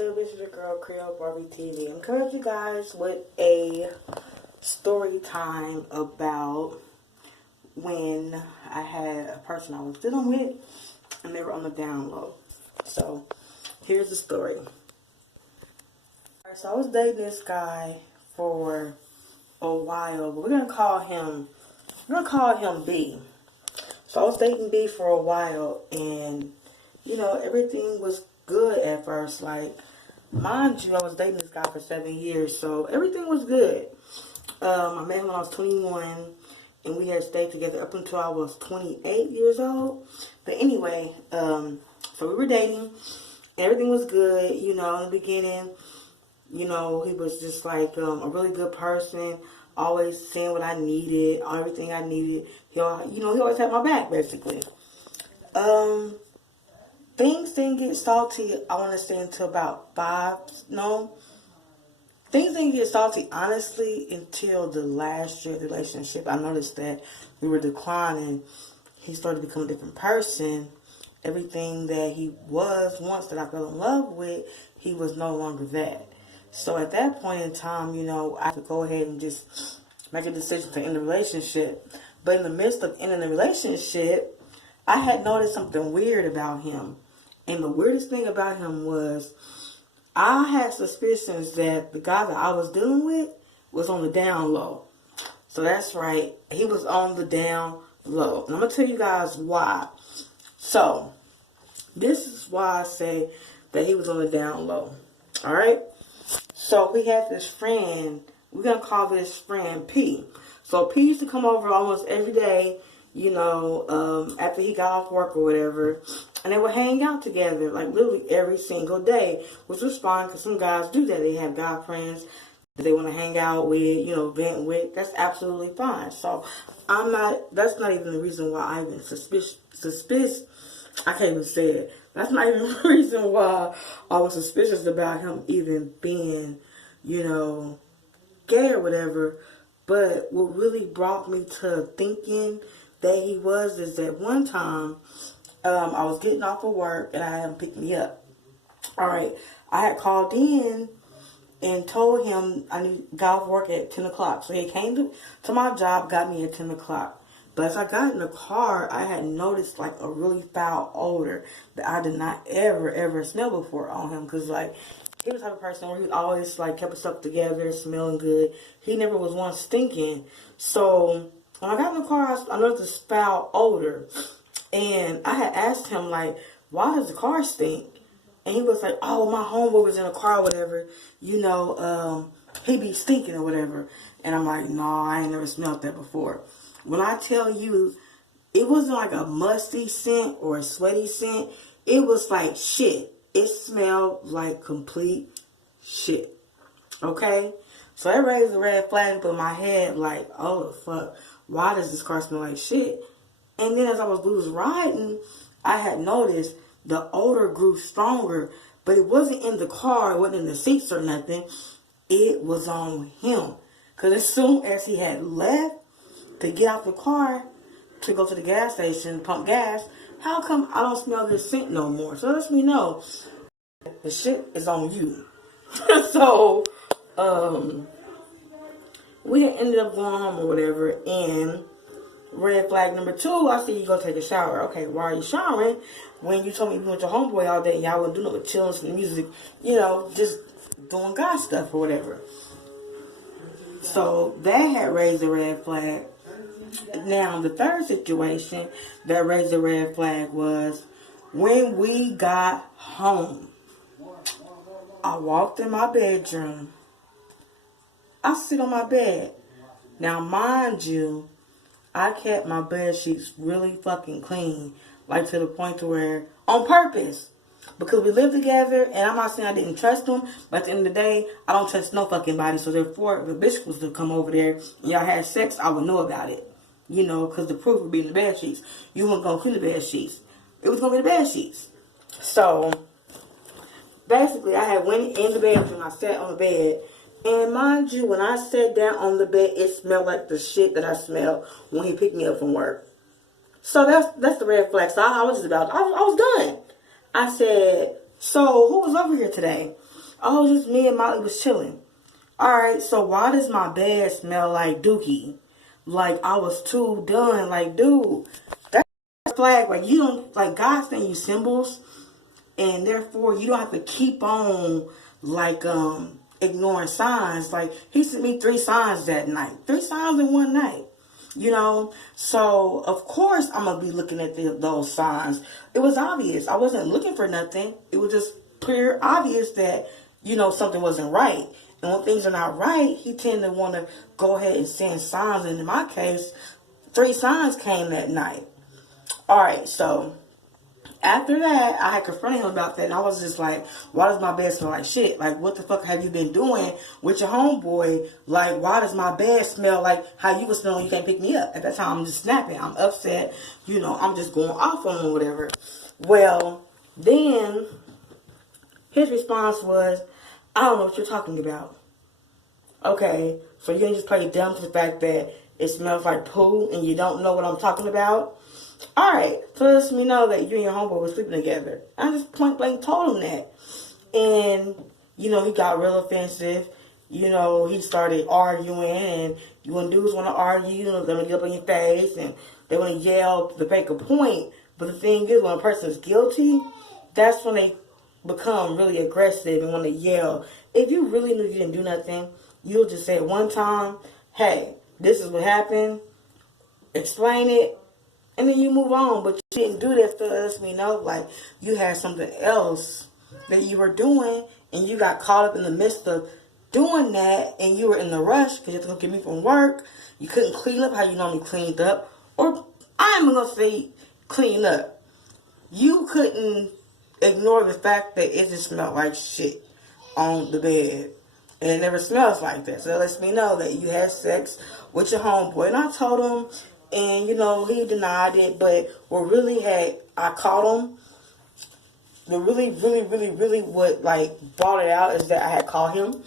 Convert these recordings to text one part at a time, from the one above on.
YouTube, this is your girl Creole Barbie TV. I'm coming to you guys with a story time about when I had a person I was dealing with and they were on the down low. So here's the story. Alright, so I was dating this guy for a while, but we're gonna call him B. So I was dating B for a while, and you know, everything was good at first. Like, mind you, I was dating this guy for 7 years, so everything was good. I met him when I was 21, and we had stayed together up until I was 28 years old. But anyway, so we were dating. Everything was good, you know, in the beginning. You know, he was just like a really good person, always saying what I needed, everything I needed. He always had my back, basically. Things didn't get salty, I want to say, until about things didn't get salty, honestly, until the last year of the relationship. I noticed that we were declining. He started to become a different person. Everything that he was once that I fell in love with, he was no longer that. So at that point in time, you know, I could go ahead and just make a decision to end the relationship. But in the midst of ending the relationship, I had noticed something weird about him. And the weirdest thing about him was I had suspicions that the guy that I was dealing with was on the down low. So that's right. He was on the down low. And I'm going to tell you guys why. So this is why I say that he was on the down low. All right. So we had this friend. We're going to call this friend P. So P used to come over almost every day, you know, after he got off work or whatever. And they would hang out together, like literally every single day, which was fine because some guys do that. They have guy friends that they want to hang out with, you know, vent with. That's absolutely fine. So that's not even the reason why I even I can't even say it. That's not even the reason why I was suspicious about him even being, you know, gay or whatever. But what really brought me to thinking that he was is that one time, I was getting off of work and I had him pick me up. Alright, I had called in and told him I got off work at 10 o'clock. So he came to my job, got me at 10 o'clock. But as I got in the car, I had noticed like a really foul odor that I did not ever smell before on him. Because like, he was the type of person where he always like kept himself together, smelling good. He never was one stinking. So when I got in the car, I noticed this foul odor. And I had asked him, like, why does the car stink? And he was like, oh, my homeboy was in a car or whatever. You know, he be stinking or whatever. And I'm like, no, I ain't never smelled that before. When I tell you, it wasn't like a musty scent or a sweaty scent. It was like shit. It smelled like complete shit. Okay? So that raised a red flag up in my head like, oh, the fuck. Why does this car smell like shit? And then as I was riding, I had noticed the odor grew stronger, but it wasn't in the car, it wasn't in the seats or nothing. It was on him. Because as soon as he had left to get out the car to go to the gas station, pump gas, how come I don't smell this scent no more? So that lets me know the shit is on you. So, we ended up going home or whatever, and red flag number 2, I see you go take a shower. Okay, why are you showering when you told me you went to homeboy all day and y'all wouldn't do nothing but chilling to the music, you know, just doing God stuff or whatever. So that had raised a red flag. Now, the third situation that raised a red flag was when we got home. I walked in my bedroom. I sit on my bed. Now, mind you, I kept my bed sheets really fucking clean, like to the point to where, on purpose, because we lived together, and I'm not saying I didn't trust him, but at the end of the day, I don't trust no fucking body, so therefore, if a bitch was to come over there and y'all had sex, I would know about it, you know, because the proof would be in the bed sheets. You weren't going to clean the bed sheets. It was going to be the bed sheets. So, basically, I had went in the bedroom, I sat on the bed, and mind you, when I sat down on the bed, it smelled like the shit that I smelled when he picked me up from work. So that's the red flag. So I was just I was done. I said, so who was over here today? Oh, just me and Molly was chilling. Alright, so why does my bed smell like dookie? Like I was too done. Like, dude, that's a flag. Like, you don't, like, God sent you symbols, and therefore you don't have to keep on, like, ignoring signs. Like, he sent me 3 signs that night. 3 signs in one night. You know, so of course I'm gonna be looking at those signs. It was obvious. I wasn't looking for nothing. It was just clear, obvious that, you know, something wasn't right. And when things are not right, he tend to want to go ahead and send signs. And in my case, 3 signs came that night. All right, so after that, I had confronted him about that, and I was just like, why does my bed smell like shit? Like, what the fuck have you been doing with your homeboy? Like, why does my bed smell like how you was smelling when you can't pick me up? At that time, I'm just snapping. I'm upset. You know, I'm just going off on him or whatever. Well, then his response was, I don't know what you're talking about. Okay, so you didn't just play dumb to the fact that it smells like poo and you don't know what I'm talking about? Alright, so that lets me know that you and your homeboy were sleeping together. I just point blank told him that. And, you know, he got real offensive. You know, he started arguing, and when dudes want to argue, you know, they're going to get up in your face, and they want to yell to make a point. But the thing is, when a person is guilty, that's when they become really aggressive and want to yell. If you really knew you didn't do nothing, you'll just say at one time, hey, this is what happened, explain it, and then you move on. But you didn't do that. To us. We know, like, you had something else that you were doing, and you got caught up in the midst of doing that, and you were in the rush because you had to go get me from work. You couldn't clean up how you normally cleaned up. Or, I'm going to say clean up. You couldn't ignore the fact that it just smelled like shit on the bed. And it never smells like that. So that lets me know that you had sex with your homeboy. And I told him, and, you know, he denied it. But what really I caught him. The really what, like, brought it out is that I had caught him.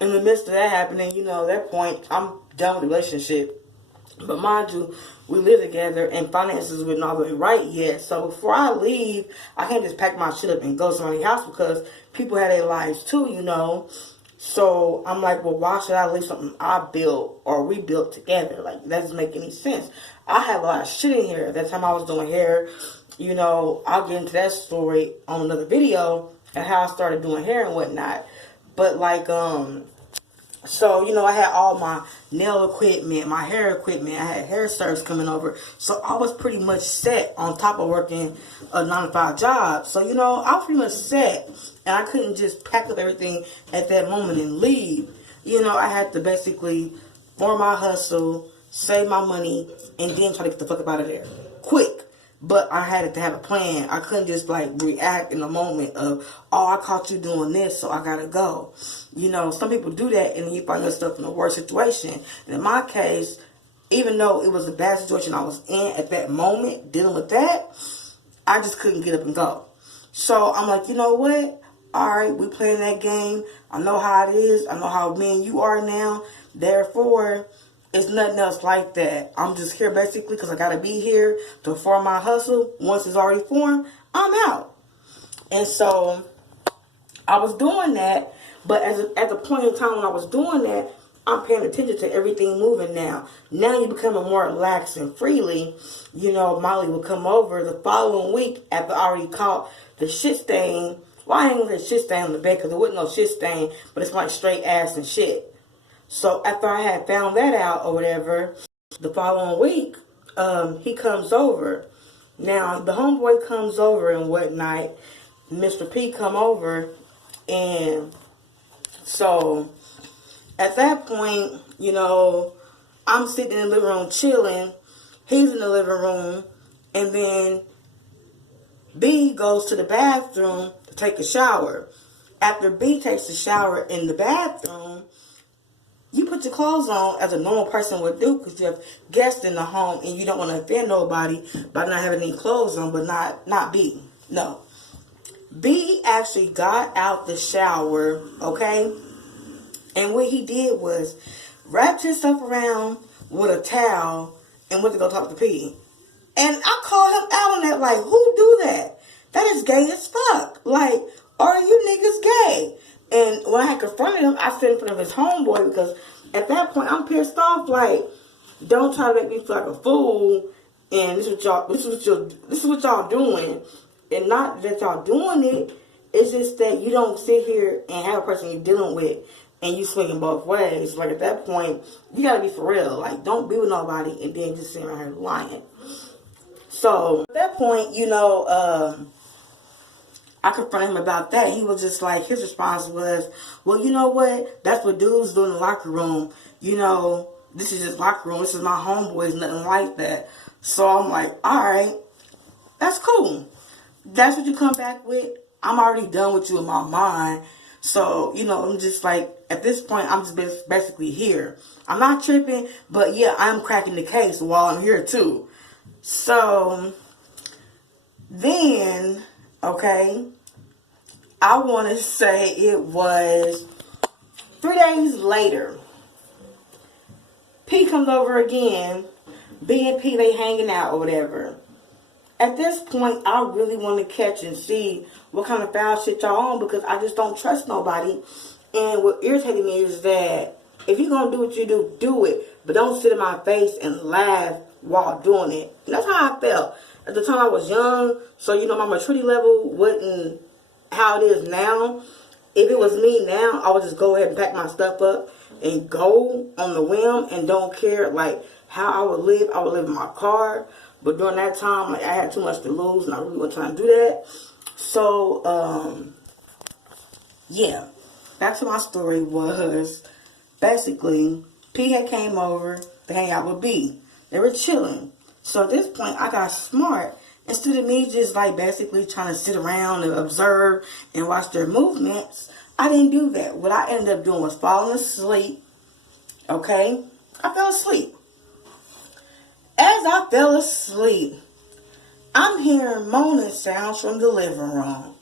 In the midst of that happening, you know, at that point, I'm done with the relationship. But mind you, we live together and finances weren't all the way right yet. So before I leave, I can't just pack my shit up and go to somebody's house because people have their lives too, you know. So I'm like, well, why should I leave something I built or we built together? Like, that doesn't make any sense. I have a lot of shit in here. That time I was doing hair, you know, I'll get into that story on another video and how I started doing hair and whatnot. But like, so, you know, I had all my nail equipment, my hair equipment. I had hair serves coming over. So I was pretty much set on top of working a 9-to-5 job. So, you know, I was pretty much set. And I couldn't just pack up everything at that moment and leave. You know, I had to basically form my hustle, save my money, and then try to get the fuck up out of there. Quick. But I had to have a plan. I couldn't just, like, react in the moment of, oh, I caught you doing this, so I gotta go. You know, some people do that, and then you find yourself in a worse situation. And in my case, even though it was a bad situation I was in at that moment, dealing with that, I just couldn't get up and go. So I'm like, you know what? All right, we playing that game. I know how it is. I know how me and you are now. Therefore, it's nothing else like that. I'm just here basically because I got to be here to form my hustle. Once it's already formed, I'm out. And so I was doing that. But at the point in time when I was doing that, I'm paying attention to everything moving now. Now you're becoming more relaxed and freely. You know, Molly will come over the following week after I already caught the shit stain. Well, I ain't gonna say shit stain on the bed because there wasn't no shit stain, but it's like straight ass and shit. So after I had found that out or whatever, the following week, he comes over. Now, the homeboy comes over and whatnot. Mr. P come over. And so at that point, you know, I'm sitting in the living room chilling. He's in the living room. And then B goes to the bathroom to take a shower. After B takes a shower in the bathroom, you put your clothes on as a normal person would do because you have guests in the home and you don't want to offend nobody by not having any clothes on, but not B. No. B actually got out the shower, okay? And what he did was wrapped himself around with a towel and went to go talk to P. And I called him out on that, like, who do that? That is gay as fuck. Like, are you niggas gay? And when I had confronted him, I said in front of his homeboy, because at that point I'm pissed off. Like, don't try to make me feel like a fool. And this is what y'all doing. And not that y'all doing it. It's just that you don't sit here and have a person you're dealing with and you swinging both ways. Like, at that point, you gotta be for real. Like, don't be with nobody and then just sitting around here lying. So at that point, I confronted him about that. He was just like, his response was, well, you know what? That's what dudes do in the locker room. This is just locker room. This is my homeboys, nothing like that. So I'm like, all right, that's cool. That's what you come back with. I'm already done with you in my mind. So, I'm just like, at this point, I'm just basically here. I'm not tripping, but yeah, I'm cracking the case while I'm here too. So, then, okay, I want to say it was 3 days later. P comes over again. B and P, they hanging out or whatever. At this point, I really want to catch and see what kind of foul shit y'all on, because I just don't trust nobody. And what irritated me is that if you're going to do what you do, do it. But don't sit in my face and laugh while doing it. And that's how I felt. At the time I was young, so my maturity level wasn't how it is now. If it was me now, I would just go ahead and pack my stuff up and go on the whim and don't care like how I would live. I would live in my car. But during that time, like, I had too much to lose and I really wasn't trying to do that. So, yeah. Back to my story was basically P had came over to hang out with B. They were chilling. So at this point, I got smart. Instead of me just like basically trying to sit around and observe and watch their movements, I didn't do that. What I ended up doing was falling asleep. Okay? I fell asleep. As I fell asleep, I'm hearing moaning sounds from the living room.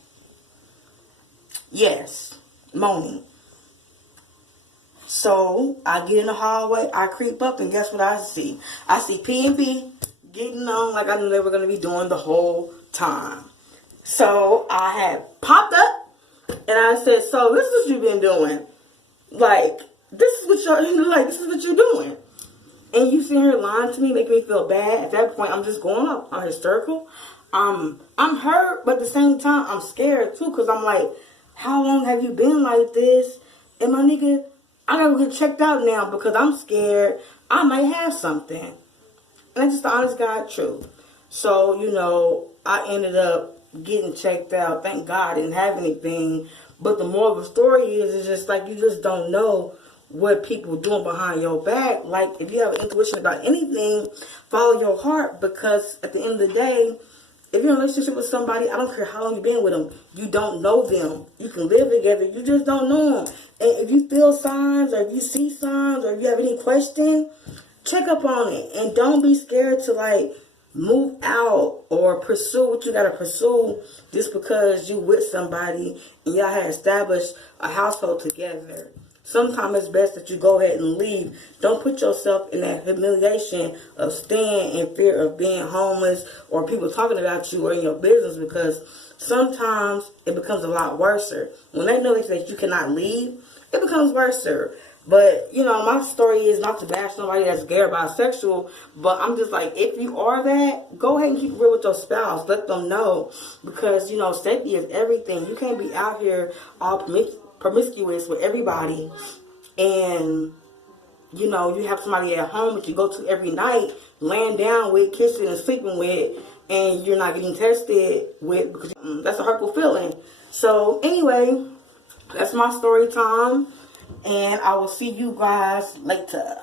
Yes, moaning. So I get in the hallway, I creep up, and guess what I see? I see P and B getting on like I knew they were going to be doing the whole time. So I had popped up, and I said, so this is what you've been doing. Like, this is what you're doing. And you see her lying to me, making me feel bad. At that point, I'm just going up. I'm hysterical. I'm hurt, but at the same time, I'm scared too, because I'm like, how long have you been like this? And my nigga, I gotta get checked out now because I'm scared I might have something. And that's just the honest God truth. So, I ended up getting checked out. Thank God I didn't have anything. But the moral of the story is, it's just like you just don't know what people doing behind your back. Like, if you have an intuition about anything, follow your heart, because at the end of the day, if you're in a relationship with somebody, I don't care how long you've been with them, you don't know them. You can live together, you just don't know them. And if you feel signs, or if you see signs, or if you have any question, check up on it. And don't be scared to like move out or pursue what you gotta pursue just because you with somebody and y'all had established a household together. Sometimes it's best that you go ahead and leave. Don't put yourself in that humiliation of staying in fear of being homeless or people talking about you or in your business, because sometimes it becomes a lot worse. When they know that you cannot leave, it becomes worse. But, my story is not to bash somebody that's gay or bisexual, but I'm just like, if you are that, go ahead and keep it real with your spouse. Let them know, because, safety is everything. You can't be out here all promiscuous with everybody, and you have somebody at home that you go to every night, laying down with, kissing and sleeping with, and you're not getting tested with, because that's a hurtful feeling. So anyway, that's my story time, and I will see you guys later.